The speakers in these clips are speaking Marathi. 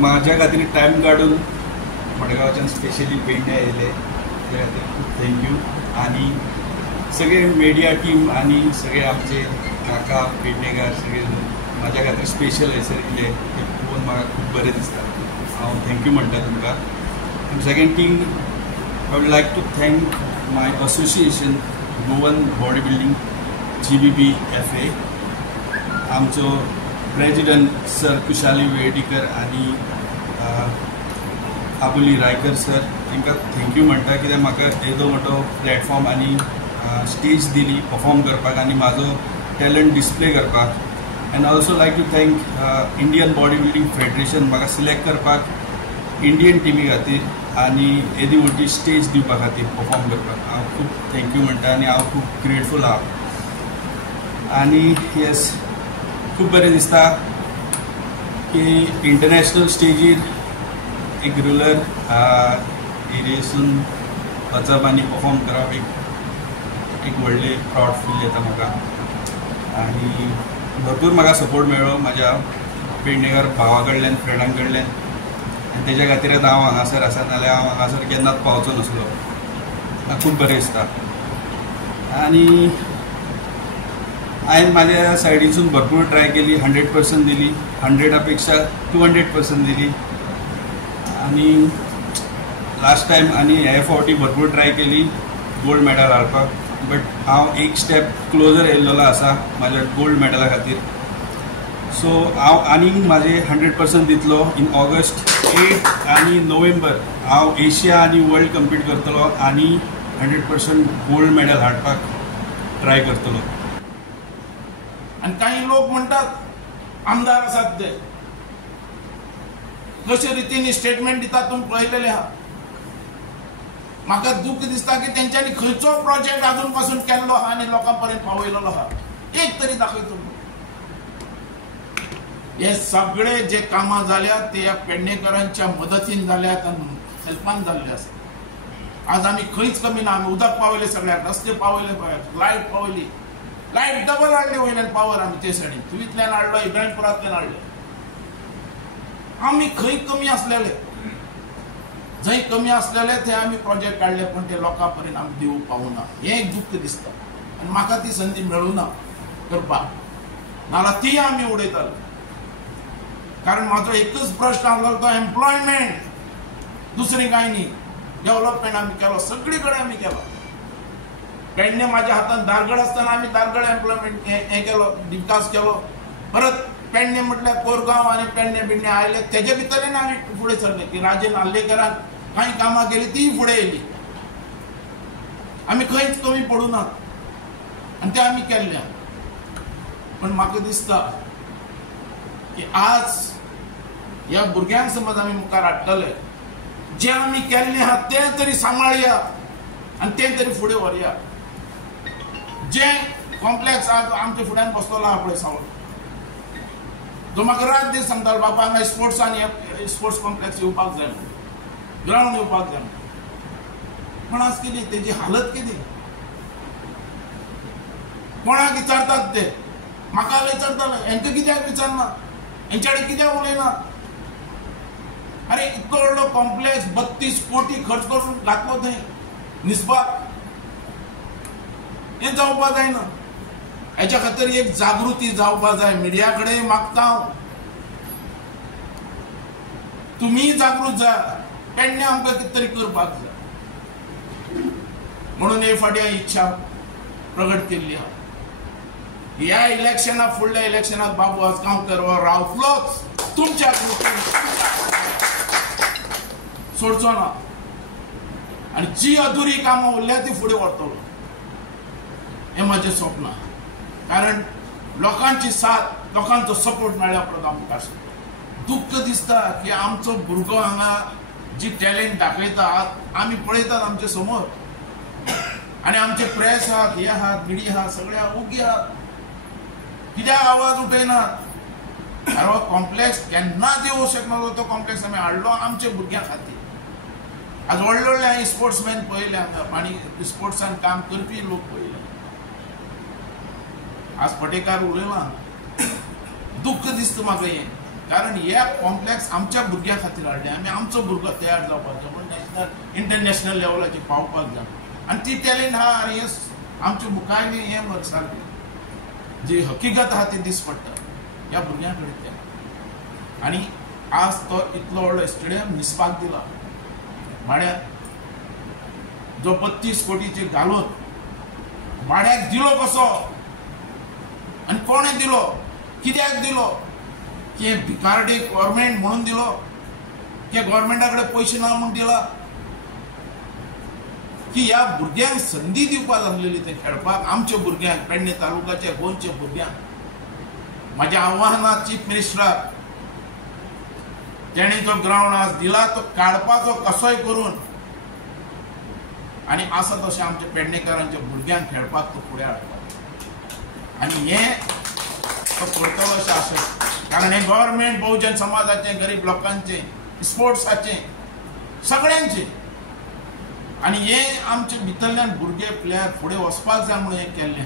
माझ्या खातीर टायम काडून मडगांवच्यान स्पेशली पेडणे आयले त्या खातीर खूब थँक्यू. आनी सगळे मिडिया टीम आनी सगळे आमचे काका पेडणेकार सगळे म्हाज्या खातीर स्पेशल हयसर येयले ते पळोवन म्हाका खूब बरें दिसता. हांव थँक्यू म्हणटा तुमकां. आनी second thing I would like to thank my association Goan body building GBBFA. आमचो प्रेसिडेंट सर कुशाली वेळटीकर आनी आबुली रायकर सर तांकां थँक्यू म्हणटा कित्याक म्हाका येदो मोठो प्लॅटफॉर्म आनी स्टेज दिली परफॉर्म करपाक आनी म्हाजो टॅलंट डिस्प्ले करपाक. And also like to thank Indian body building federation म्हाका सिलेक्ट करपाक इंडियन टिमी खातीर आनी येदी मोठी स्टेज दिवपा खातीर परफॉर्म करपाक हांव खूब थँक्यू म्हणटा आनी हांव खूब ग्रेटफूल आहा. आनी येस खूब बरें दिसता की इंटरनॅशनल स्टेजीर एक रुरल एरियेसून वचप आनी परफॉर्म करप एक व्हडले प्रावड फील येता म्हाका. आनी भरपूर म्हाका सपोर्ट मेळ्ळो म्हाज्या पेडणेकार भावा कडल्यान फ्रेंडां कडल्यान आनी तेज्या खातीरच हांव हांगासर आसा, नाल्यार हांव हांगासर केन्नाच पावचो नासलो. म्हाका खूब बरें दिसता. आनी हांवें म्हाज्या सायडीसून भरपूर ट्राय केली, 100% दिली, 100 पेक्षा 200% दिली. आनी लास्ट टायम आनी हे फावटी भरपूर ट्राय केली गोल्ड मेडल हाडपाक, बट हांव एक स्टेप क्लोजर येयल्लो आसा म्हाज्या गोल्ड मेडला खातीर. सो हांव आनीक म्हाजे 100% दितलो. इन ऑगस्ट 8 आनी नोव्हेंबर हांव एशिया आनी वर्ल्ड कम्पीट करतलो आनी 100% गोल्ड मेडल हाडपाक ट्राय करतलो. आणि काही लोक म्हणतात आमदार आसात ते कशे रितीने स्टेटमेंट दितात तुम्ही पळयलेले आहात. म्हाका दुःख दिसता की तेंच्यांनी खंयचो प्रोजेक्ट अजून पासून केल्लो आहा आनी लोकांपर्यंत पावयलेलो आहा. एक तरी दाखयतो. हे सगळे जे कामां जाल्यात ते या पेडणेकरांच्या मदतीन जाल्यात आनी हेल्पान जाल्ले आसा. आज आमी खंयच कमी ना. आमी उदक पावयले सगळ्याक, रस्ते पावयले, लायट पावयली, लायट डबल हाडले वयल्यान पावर आमी ते सायडीन तुवेंतल्यान हाडलो, इब्राहिमपुरांतल्यान हाडले. आमी खंय कमी आसलेले, जंय कमी आसलेले ते आमी प्रोजेक्ट काडले पण ते लोकां पर्यंत आमी दिवंक पावना. हें एक दुख्ख दिसता. आनी म्हाका ती संदी मेळूना करपाक, नाल्यार ती आमी उडयताले. कारण म्हाजो एकच प्रश्न आसलो तो एम्प्लॉयमेंट, दुसरी कांय न्ही. डेव्हलपमेंट आमी केलो, सगळी कडेन आमी केलो. पेडणे म्हाज्या हातान दारगड आसतना आमी दारगड एम्प्लॉयमेंट हें केलो, विकास केलो. परत पेडणे म्हटल्यार कोरगांव आनी पेडणे बिडणे आयले तेजे भितरल्यान आमी फुडें सरले की राजेन आल्लेकरान कांय कामां केली ती फुडें येयली. आमी खंयच कमी पडूं नात आनी ते आमी केल्ले. पण म्हाका दिसता की आज ह्या भुरग्यांक समज आमी मुखार हाडटले, जे आमी केल्ले आहा तें तरी सांबाळया आनी तें तरी फुडें व्हरया. जे कॉम्प्लेक्स आज आमच्या फुड्यान बसलेलो आहा पळय सावळ, जो म्हाका रात दीस सांगतालो बाबा हांगा स्पोर्ट्स कॉम्प्लेक्स येवपाक जाय, ग्राउंड येवपाक जाय. पण आज कितें तेजी हालत कितें? कोणाक विचारतात ते? म्हाका विचारताले, हेंका कित्याक विचारना, हेंच्या कडेन कित्याक उलयना? अरे इतलो व्हडलो कॉम्प्लेक्स 32 कोटी खर्च करून घातलो थंय निसबाग, हें जावपा जायना. हेच्या खातीर एक जागृती जावपा जाय. मिडिया कडेन मागता हांव, तुमी जागृत जा. पेडणे आमकां कितें तरी करपाक जाय म्हणून हे फाटी इच्छा प्रगट केल्ली आहा. ह्या इलेक्शनाक, फुडल्या इलेक्शनाक बाबू आजगांवकर हो रावतलोच तुमच्या सोडचो ना. आनी जी अधुरी कामां उरल्या ती फुडें व्हरतलो हें म्हाजें स्वप्न. कारण लोकांची साथ, लोकांचो सपोर्ट मेळ्ळ्या उपरांत आमकां आसा. दुख्ख दिसता की आमचो भुरगो हांगा जी टॅलेंट दाखयता आमी पळयतात आमचे समोर, आनी आमचे प्रेस आहात, हे आहात, मिडिया आहात, सगळे ओगी आहात, कित्याक आवाज उठयनात? अरे हो कॉम्प्लेक्स केन्नाच येवंक शकनालो. तो कॉम्प्लेक्स आमी हाडलो आमच्या भुरग्यां खातीर. आज व्हडले व्हडले हांवें स्पोर्ट्समॅन पळयले हांगा आनी स्पोर्ट्सान काम करपी लोक पळयले. आज पटेकार उलयला, दुख्ख दिसता म्हाका हें. कारण हे कॉम्प्लेक्स आमच्या भुरग्यां खातीर हाडले आमी आमचो भुरगो तयार जावपाचो म्हण नॅशनल इंटरनॅशनल लेवलाचेर पावपाक जाय आनी ती टॅलंट आहा आनी हे आमचे मुखावेलें हें वर्क सारकें जी हकिकत आहा ती दीस पडटा ह्या भुरग्यां कडेन तें आनी आज तो इतलो व्हडलो स्टेडियम न्हिसपाक दिला भाड्याक जो 32 कोटीचे घालून भाड्याक दिलो कसो आनी कोणें दिलो कित्याक दिलो की भिकारडे गव्हर्मेंट म्हणून दिलो की गव्हर्मेंटा कडेन पयशे ना म्हणून दिला की ह्या भुरग्यांक संदी दिवपाक लागलेली ते खेळपाक आमच्या भुरग्यांक पेडणे तालुक्याच्या गोंयच्या भुरग्यांक म्हाजें आव्हान आहा चीफ मिनिस्टराक तेणी जो ग्राउंड आज दिला तो काडपाचो कसोय करून आनी आसा तशें आमच्या पेडणेकारांच्या भुरग्यांक खेळपाक तो फुडें हाडपाक आनी हें तो करतलो अशें आसा कारण हे गव्हर्मेंट बहुजन समाजाचें गरीब लोकांचें स्पोर्ट्साचें सगळ्यांचें आनी हें आमचे भितरल्यान भुरगे प्लेयर फुडें वचपाक जाय म्हणून हें केल्लें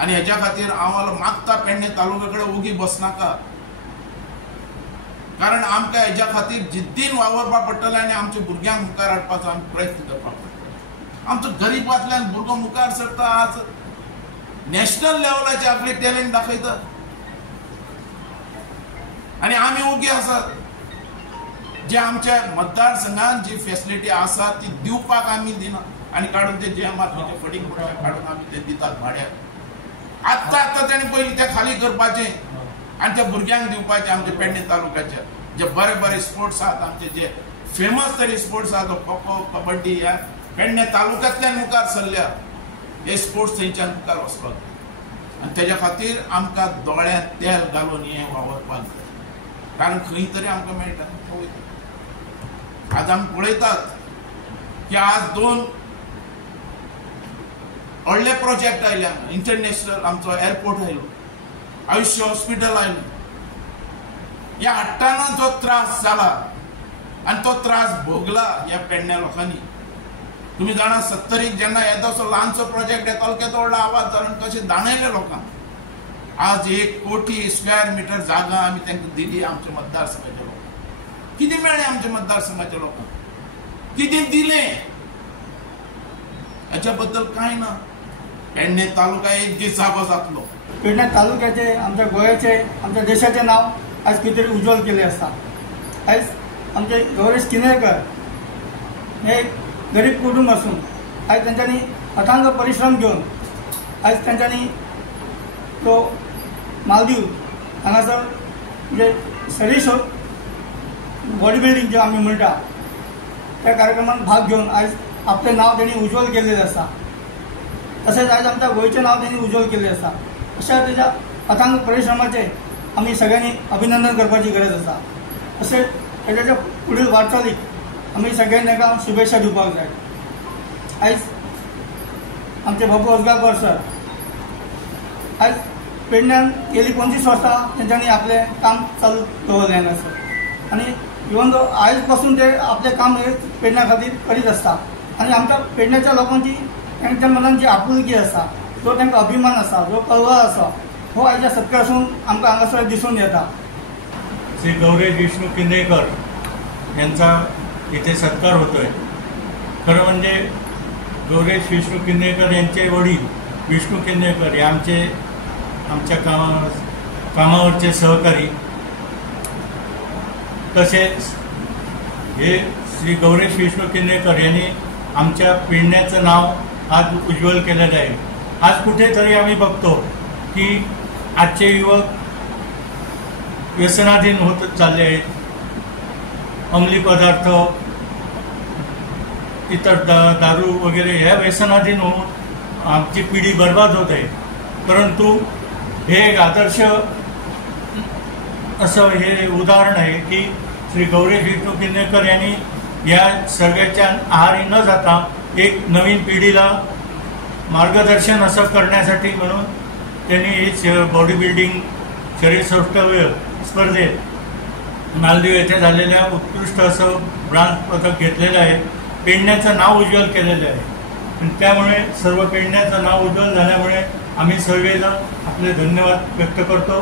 आनी हेच्या खातीर हांव मागता पेडणे तालुक्या कडेन ओगी बसनाका कारण आमकां हेच्या खातीर जिद्दीन वावरपाक पडटलें आनी आमच्या भुरग्यांक मुखार हाडपाचो आमी प्रयत्न करपाक पडटलो आमचो गरिबांतल्यान भुरगो मुखार सरता आज नॅशनल लेवलाचेर आपली टॅलंट दाखयता आनी आमी ओगी आसात जे आमच्या मतदारसंघात जी फॅसिलिटी आसा ती दिवपाक आमी दिना आनी काडून ते JMRPचे फटींग काडून आमी ते दितात भाड्याक आत्तां तेणें पयलीं तें खाली करपाचें आनी त्या भुरग्यांक दिवपाचें आमच्या पेडणे तालुक्याच्या जे बरे बरे स्पोर्ट्स आहात आमचे जे फेमस तरी स्पोर्ट्स आहा खो खो कबड्डी ह्या पेडणे तालुक्यांतल्यान मुखार सरल्या हे स्पोर्ट्स थंयच्यान मुखार वचपाक आनी तेज्या खातीर आमकां दोळ्यांत तेल घालून हें वावरपाक जाय कारण खंय तरी आमकां मेळटा आज आमी पळयतात की आज 2 व्हडले प्रोजेक्ट आयल्या इंटरनॅशनल आमचो एअरपोर्ट आयलो आयुष्य हॉस्पिटल आयलें ह्या हाडटाना जो त्रास जाला आनी तो त्रास भोगला ह्या पेडण्या लोकांनी तुमी जाणा 70 जेन्ना येदोसो ल्हानसो प्रोजेक्ट येतालो केदो व्हडलो आवाज जालो आनी कशें दाणयले लोकांक आज 1 कोटी स्क्वेअर मिटर जागा आमी तांकां दिली आमच्या मतदारसंघाच्या लोकांक कितें मेळ्ळें आमच्या मतदारसंघाच्या लोकांक कितें दिलें हाच्या बद्दल कांय ना पेडणे तालुका एक दीस जागो जातलो पेडणे तालुक्याचे आमच्या गोंयाचे आमच्या देशाचे नाव आज कितें तरी उज्वल केले आसता आयज आमचे गौरेश किनेळकर हे गरीब कुटुंब आसून आयज तांच्यांनी अथांग परिश्रम घेवन आयज तांच्यांनी तो मालदीव हांगासर म्हणजे सरीस बॉडी बिल्डिंग जे आमी म्हणटा त्या कार्यक्रमात भाग घेवन आयज आपलें नांव तेणी उज्वल केल्लें आसा तशेंच आयज आमच्या गोंयचें नांव तेणी उज्वल केल्लें आसा अशा तेज्या अथांग परिश्रमाचें आमी सगळ्यांनी अभिनंदन करपाची गरज आसा तशेंच तेज्या फुडेल वाटचालीक आमी सगळ्यांनी ताका शुभेच्छा दिवपाक जाय आयज आमचे बाबू उसगांवकर सर आयज पेडण्यान गेली 25 वर्सां तेंच्यांनी आपलें काम चालू दवरलें आसा आनी इवन दो आयज पासून ते आपलें काम हे पेडण्या खातीर करीत आसता आनी आमच्या पेडण्याच्या लोकांची तांच्या मनान जी आपुलकी आसा जो तांकां अभिमान आसा जो कळवा आसा हो आयच्या सत्कारासून आमकां हांगासर दिसून येता श्री गौरेश विष्णू किनेळकर यांचा इथे सत्कार होतोय खरं म्हणजे गौरेश विष्णू किनेळकर यांचे वडील विष्णू किनेळकर हे आमच्या कामावरचे सहकारी तसेच हे श्री गौरेश विष्णू किनेळकर यांनी आमच्या पेडण्याचं नाव आज उज्ज्वल केलेलं आहे आज कुठेतरी आम्ही बघतो की आजचे युवक व्यसनाधीन होत चालले आहेत अंमली पदार्थ इतर दारू वगैरे ह्या व्यसनाधीन होऊन आमची पिढी बर्बाद होत आहे परंतु हे एक आदर्श असं हे उदाहरण आहे की श्री गौरेश विष्णू किनेळकर यांनी या सगळ्याच्या आहारी न जाता एक नवीन पिढीला मार्गदर्शन असं करण्यासाठी म्हणून त्यांनी बॉडी बिल्डिंग शरीर सौष्ठव्य स्पर्धेत मालदीव येथे झालेल्या उत्कृष्ट असं ब्रांज पदक घेतलेलं आहे पेडण्याचं नाव उज्ज्वल केलेलं आहे आणि त्यामुळे सर्व पेडण्याचं नाव उज्ज्वल झाल्यामुळे आम्ही सर्वजण आपले धन्यवाद व्यक्त करतो।